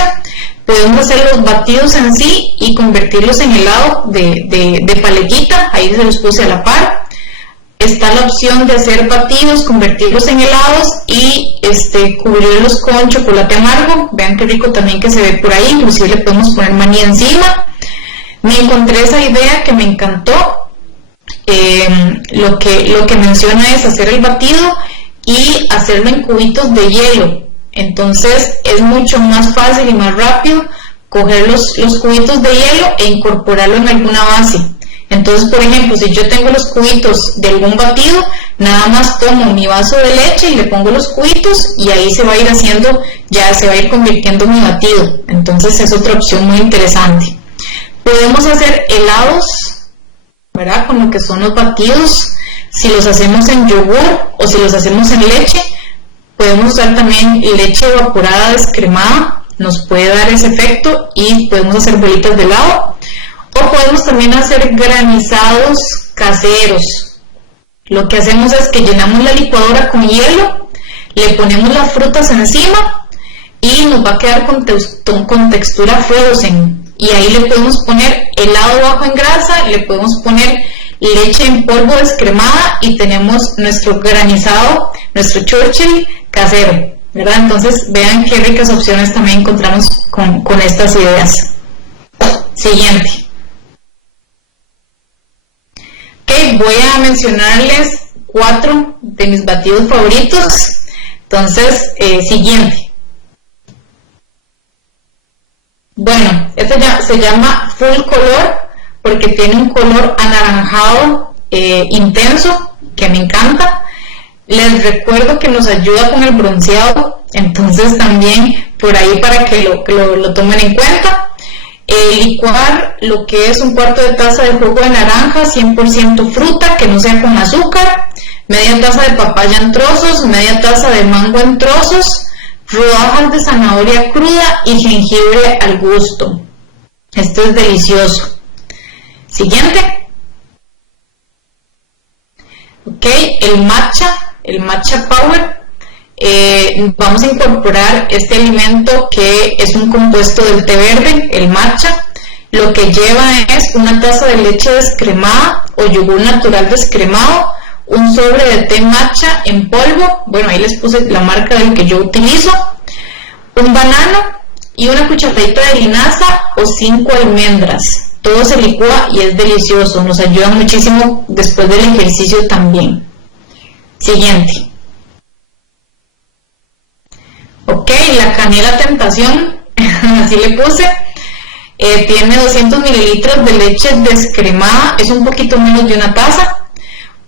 Podemos hacer los batidos en sí y convertirlos en helado de paletita, ahí se los puse a la par. Está la opción de hacer batidos, convertirlos en helados y cubrirlos con chocolate amargo. Vean qué rico también que se ve por ahí, inclusive le podemos poner maní encima. Me encontré esa idea que me encantó. Lo que menciona es hacer el batido y hacerlo en cubitos de hielo. Entonces es mucho más fácil y más rápido coger los cubitos de hielo e incorporarlo en alguna base. Entonces, por ejemplo, si yo tengo los cubitos de algún batido, nada más tomo mi vaso de leche y le pongo los cubitos y ahí se va a ir haciendo, ya se va a ir convirtiendo mi batido. Entonces es otra opción muy interesante. Podemos hacer helados, ¿verdad? Con lo que son los batidos. Si los hacemos en yogur o si los hacemos en leche, podemos usar también leche evaporada descremada, nos puede dar ese efecto y podemos hacer bolitas de helado. O podemos también hacer granizados caseros. Lo que hacemos es que llenamos la licuadora con hielo, le ponemos las frutas encima y nos va a quedar con textura frozen. Y ahí le podemos poner helado bajo en grasa, le podemos poner leche en polvo descremada y tenemos nuestro granizado, nuestro Churchill casero, ¿verdad? Entonces vean qué ricas opciones también encontramos con estas ideas. Siguiente. Ok, voy a mencionarles 4 de mis batidos favoritos. Entonces, siguiente. Bueno, este ya se llama full color porque tiene un color anaranjado intenso que me encanta. Les recuerdo que nos ayuda con el bronceado, entonces también por ahí para que lo tomen en cuenta. Licuar lo que es un cuarto de taza de jugo de naranja, 100% fruta, que no sea con azúcar, media taza de papaya en trozos, media taza de mango en trozos, rodajas de zanahoria cruda y jengibre al gusto. Esto es delicioso. Siguiente. Ok, el matcha power. Vamos a incorporar este alimento que es un compuesto del té verde, el matcha. Lo que lleva es una taza de leche descremada o yogur natural descremado, un sobre de té matcha en polvo, bueno, ahí les puse la marca del que yo utilizo, un banano y una cucharadita de linaza o 5 almendras. Todo se licúa y es delicioso, nos ayuda muchísimo después del ejercicio también. Siguiente. Ok, la canela tentación, así le puse, tiene 200 mililitros de leche descremada, es un poquito menos de una taza,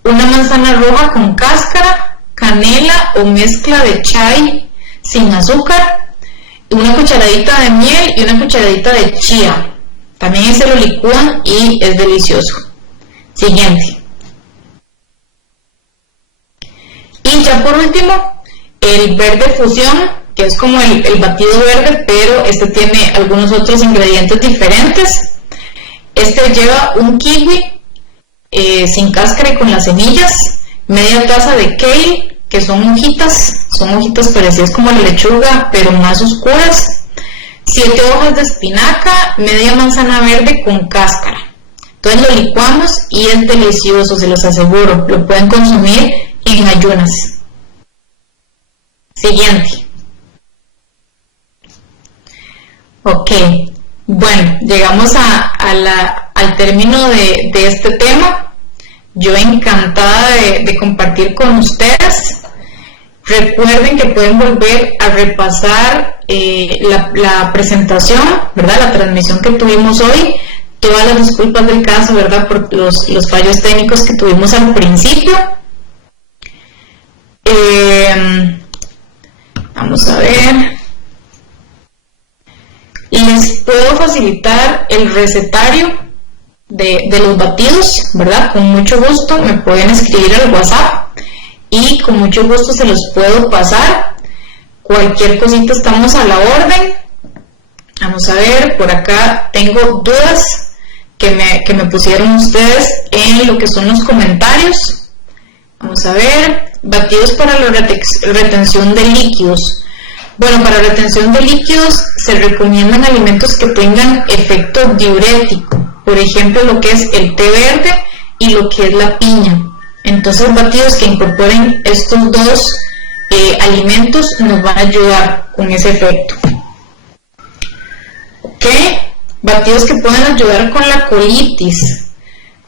una manzana roja con cáscara, canela o mezcla de chai sin azúcar, una cucharadita de miel y una cucharadita de chía. También se lo licúan y es delicioso. Siguiente. Y ya por último, el verde fusión, que es como el batido verde, pero este tiene algunos otros ingredientes diferentes. Este lleva un kiwi sin cáscara y con las semillas, media taza de kale, que son hojitas parecidas como la lechuga, pero más oscuras, 7 hojas de espinaca, media manzana verde con cáscara. Entonces lo licuamos y es delicioso, se los aseguro, lo pueden consumir en ayunas. Siguiente. Ok, bueno, llegamos al término de este tema. Yo encantada de compartir con ustedes. Recuerden que pueden volver a repasar la presentación, ¿verdad? La transmisión que tuvimos hoy. Todas las disculpas del caso, ¿verdad? Por los fallos técnicos que tuvimos al principio. Vamos a ver. Les puedo facilitar el recetario de los batidos, ¿verdad? Con mucho gusto me pueden escribir al WhatsApp y con mucho gusto se los puedo pasar. Cualquier cosita estamos a la orden. Vamos a ver, por acá tengo dudas que me pusieron ustedes en lo que son los comentarios. Vamos a ver, batidos para la retención de líquidos. Bueno, para retención de líquidos se recomiendan alimentos que tengan efecto diurético, por ejemplo lo que es el té verde y lo que es la piña. Entonces batidos que incorporen estos dos alimentos nos van a ayudar con ese efecto. Ok, batidos que pueden ayudar con la colitis.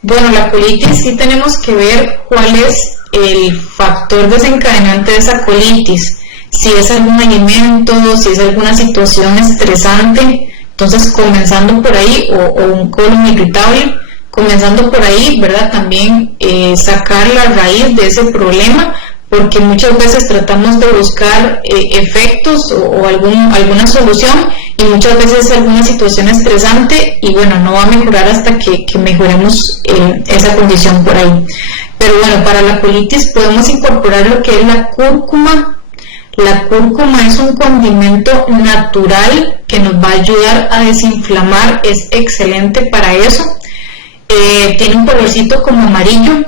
Bueno, la colitis sí tenemos que ver cuál es el factor desencadenante de esa colitis. Si es algún alimento, si es alguna situación estresante, entonces comenzando por ahí, o un colon irritable, comenzando por ahí, ¿verdad? También sacar la raíz de ese problema, porque muchas veces tratamos de buscar efectos o alguna solución, y muchas veces es alguna situación estresante y bueno, no va a mejorar hasta que mejoremos esa condición por ahí. Pero bueno, para la colitis podemos incorporar lo que es la cúrcuma. La cúrcuma es un condimento natural que nos va a ayudar a desinflamar, es excelente para eso. Tiene un colorcito como amarillo,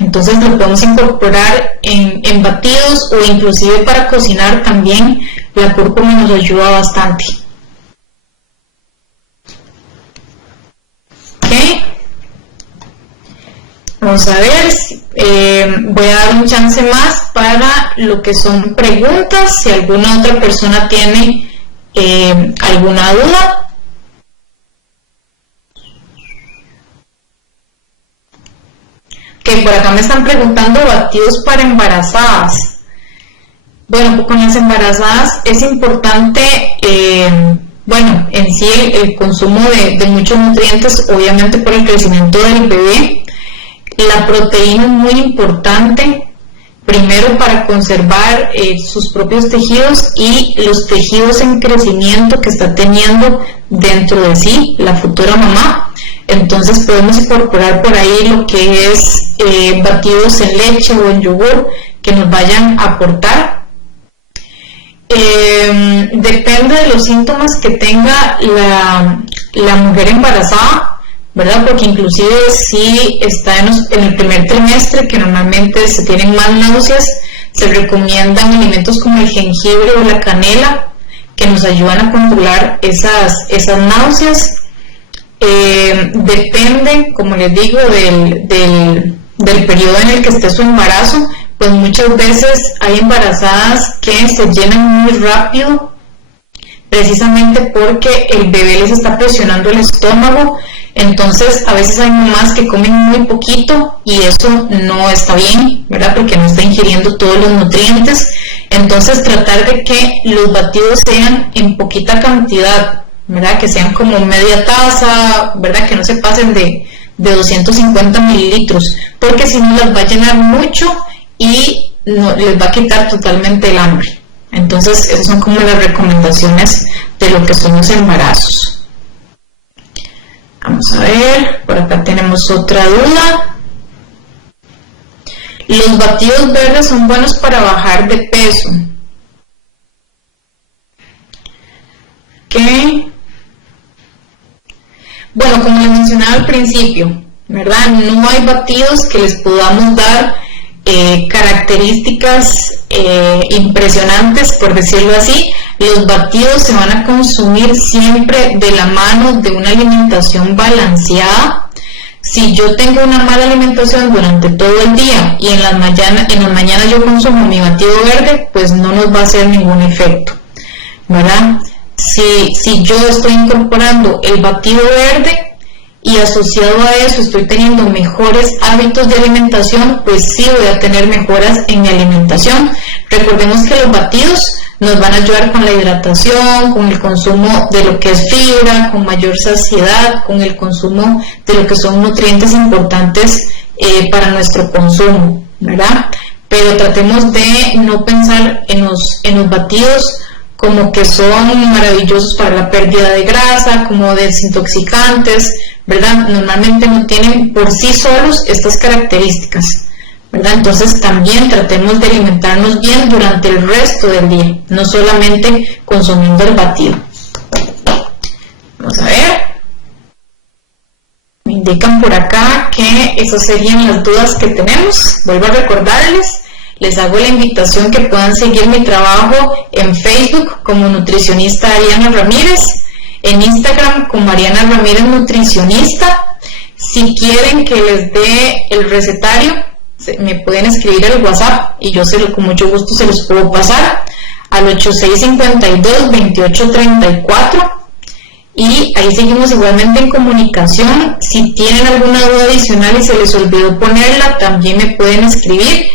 entonces lo podemos incorporar en batidos o inclusive para cocinar también. La cúrcuma nos ayuda bastante. Okay. Vamos a ver, voy a dar un chance más para lo que son preguntas, si alguna otra persona tiene alguna duda. Que por acá me están preguntando batidos para embarazadas. Bueno, con las embarazadas es importante, bueno, en sí el consumo de muchos nutrientes, obviamente por el crecimiento del bebé. La proteína es muy importante, primero para conservar sus propios tejidos y los tejidos en crecimiento que está teniendo dentro de sí la futura mamá. Entonces podemos incorporar por ahí lo que es batidos en leche o en yogur que nos vayan a aportar. Depende de los síntomas que tenga la mujer embarazada, ¿verdad? Porque inclusive si está en el primer trimestre, que normalmente se tienen más náuseas, se recomiendan alimentos como el jengibre o la canela, que nos ayudan a controlar esas náuseas. Depende, como les digo, del periodo en el que esté su embarazo, pues muchas veces hay embarazadas que se llenan muy rápido, precisamente porque el bebé les está presionando el estómago. Entonces a veces hay mamás que comen muy poquito y eso no está bien, ¿verdad? Porque no está ingiriendo todos los nutrientes. Entonces tratar de que los batidos sean en poquita cantidad, ¿verdad? Que sean como media taza, ¿verdad? Que no se pasen de 250 mililitros, porque si no las va a llenar mucho y no, les va a quitar totalmente el hambre. Entonces esas son como las recomendaciones de lo que son los embarazos. Vamos a ver, por acá tenemos otra duda. Los batidos verdes son buenos para bajar de peso. ¿Qué? Bueno, como les mencionaba al principio, ¿verdad? No hay batidos que les podamos dar características impresionantes, por decirlo así. Los batidos se van a consumir siempre de la mano de una alimentación balanceada. Si yo tengo una mala alimentación durante todo el día y en las mañanas yo consumo mi batido verde, pues no nos va a hacer ningún efecto, ¿verdad? Si yo estoy incorporando el batido verde y asociado a eso estoy teniendo mejores hábitos de alimentación, pues sí voy a tener mejoras en mi alimentación. Recordemos que los batidos nos van a ayudar con la hidratación, con el consumo de lo que es fibra, con mayor saciedad, con el consumo de lo que son nutrientes importantes para nuestro consumo, ¿verdad? Pero pero tratemos de no pensar en los batidos como que son maravillosos para la pérdida de grasa, como desintoxicantes, ¿verdad? Normalmente no tienen por sí solos estas características, ¿verdad? Entonces también tratemos de alimentarnos bien durante el resto del día, no solamente consumiendo el batido. Vamos a ver. Me indican por acá que esas serían las dudas que tenemos. Vuelvo a recordarles, les hago la invitación que puedan seguir mi trabajo en Facebook como nutricionista Ariana Ramírez, en Instagram como Ariana Ramírez Nutricionista. Si quieren que les dé el recetario, me pueden escribir al WhatsApp y yo con mucho gusto se los puedo pasar al 8652-2834. Y ahí seguimos igualmente en comunicación. Si tienen alguna duda adicional y se les olvidó ponerla, también me pueden escribir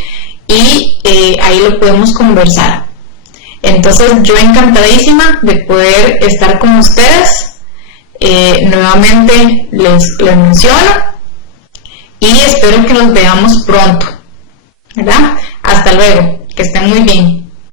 y ahí lo podemos conversar. Entonces yo encantadísima de poder estar con ustedes. Nuevamente les menciono y espero que nos veamos pronto, ¿verdad? Hasta luego, que estén muy bien.